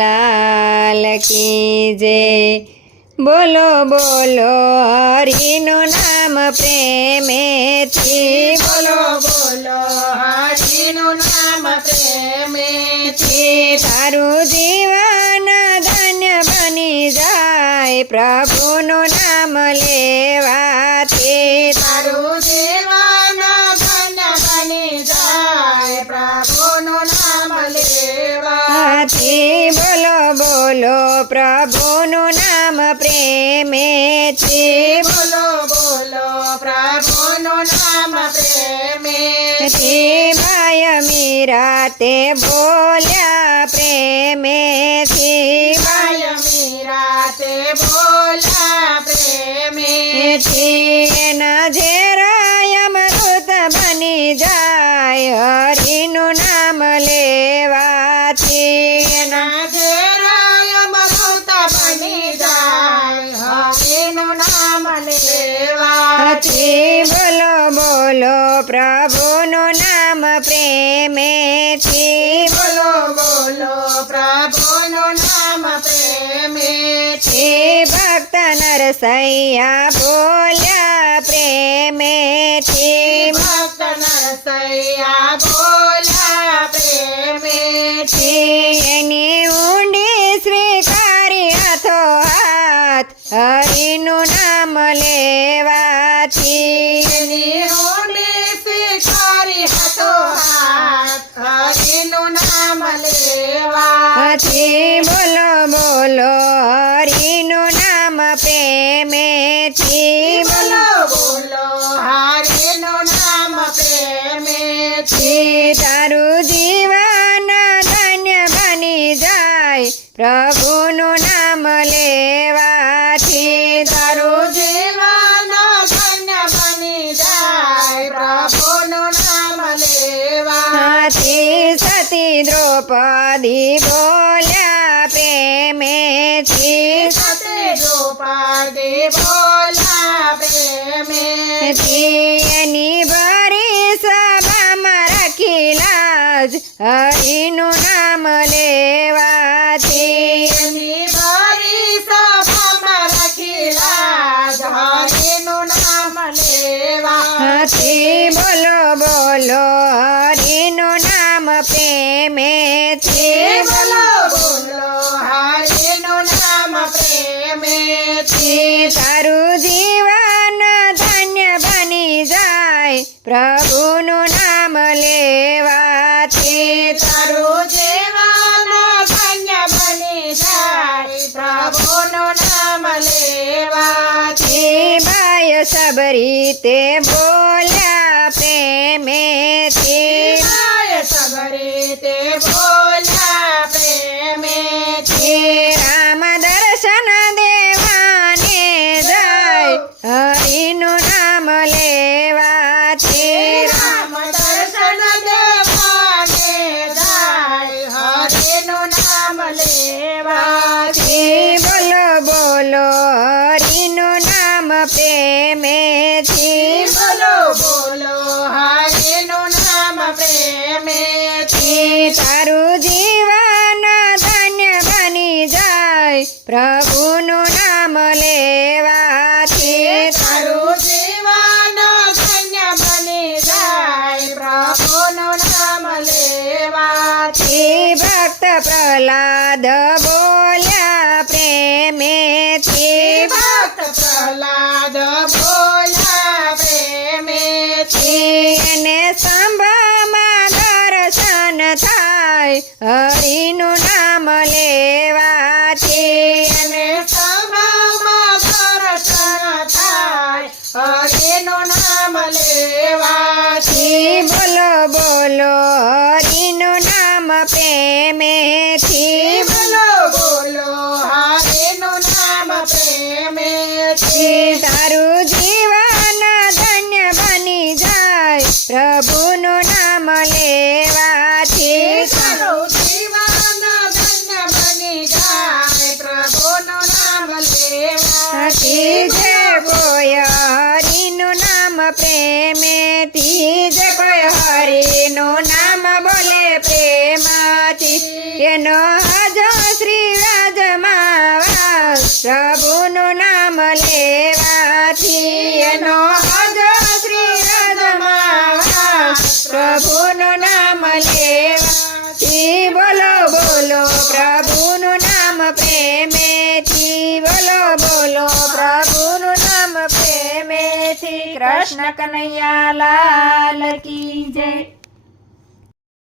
લાલ કી જય। બોલો બોલો હરિનું નામ પ્રેમેથી, બોલો બોલો હરિનું નામ પ્રેમેથી। તારું જીવન ધન્ય બની જાય પ્રભુનું નામ લેવાથી। તારું જીવન ધન્ય બની જાય પ્રભુનું નામ લેવાથી। બોલો બોલો પ્રભુનું નામ પ્રેમેથી, બોલો બોલો પ્રભુનું નામ પ્રેમેથી। બાય મીરા તે બોલ્યા પ્રેમેથી, બાય મીરા તે બોલ્યા પ્રેમેથી। એના ઝેરાય અમૃત બની જાય હરિનું નામ લેવાથી। એના ઝેરાય અમૃત બની જાય હરિનું નામ લેવાથી। બોલો બોલો પ્રભુનું નામ પ્રેમેથી, બોલો બોલો પ્રભુનું નામ પ્રેમેથી। ભક્ત નરસૈયા બોલ્યા પ્રેમેથી, ભક્ત નરસૈયા બોલ્યા પ્રેમેથી। એની ઊંડી સ્વીકારી હાથો હાથ હરિનું નામ લેવાથી। એની ઊંડી સ્વીકારી હાથો હાથ હરિનું નામ લેવાથી। બોલો બોલો હરિનું નામ પ્રેમેથી, બોલો બોલો હરિનું નામ પ્રેમેથી। તારું જીવન ધન્ય બની જાય પ્રભુનું નામ લેવાથી। તારું જીવન ધન્ય બની જાય પ્રભુનું નામ લેવાથી। સતી દ્રૌપદી બોલ્યા પ્રેમેથી, સતી દ્રૌપદી બોલ્યા પ્રેમેથી। એની ભરી સભામાં રાખી લાજ હરિનું નામ લેવાથી। એની ભરી સભામાં રાખી લાજ હરિનું નામ લેવાથી। બોલો બોલો હરિનું નામ પ્રેમેથી, બોલો બોલો હરિનું નામ પ્રેમેથી। તારું જીવન ધન્ય બની જાય પ્રભુનું નામ લેવાથી। તારું જીવન ધન્ય બની જાય પ્રભુનું નામ લેવાથી। બાય સબરી તે બોલ્યા પ્રેમેથી, બાય સબરી તે બોલ્યા પ્રેમેથી। રામ દર્શન દેવાને જાય હરિનું નામ લેવાથી। રામ દર્શન દેવાને જાય હરિનું નામ લેવાથી। બોલો બોલો હરિનું નામ પ્રેમેથી, બોલો બોલો હરિનું નામ પ્રેમેથી। તારું જીવન ધન્ય બની જાય પ્રભુનું નામ લેવાથી। તારું જીવન ધન્ય બની જાય પ્રભુનું નામ લેવાથી। ભક્ત પ્રહલાદ બોલ્યા પ્રેમેથી, ભક્ત પ્રહલાદ બોલ્યા પ્રેમેથી। એને સંભમાં દર્શન થાય હરિનું નામ લેવાથી। અને સભામાં દર્શન થાય હરિનું નામ લેવાથી। બોલો બોલો હરિનું નામ પ્રેમેથી, બોલો બોલો હરિનું નામ પ્રેમેથી। તારું જીવન ધન્ય બની જાય પ્રભુનું નામ લેવાથી। તારું જીવન ધન્ય બની જાય પ્રભુનું નામ લેવાથી। જે કોઈ હરિનું નામ પ્રેમેથી, જે કોઈ હરિનું નામ બોલે પ્રેમથી, એનો હજ પ્રભુનું નામ લેવાથી એનો હજ શ્રી રજમાવા પ્રભુનું નામ લેવાથી બોલો બોલો પ્રભુનું નામ પ્રેમેથી બોલો બોલો પ્રભુનું નામ પ્રેમેથી કૃષ્ણ કનૈયા લાલ કી જય.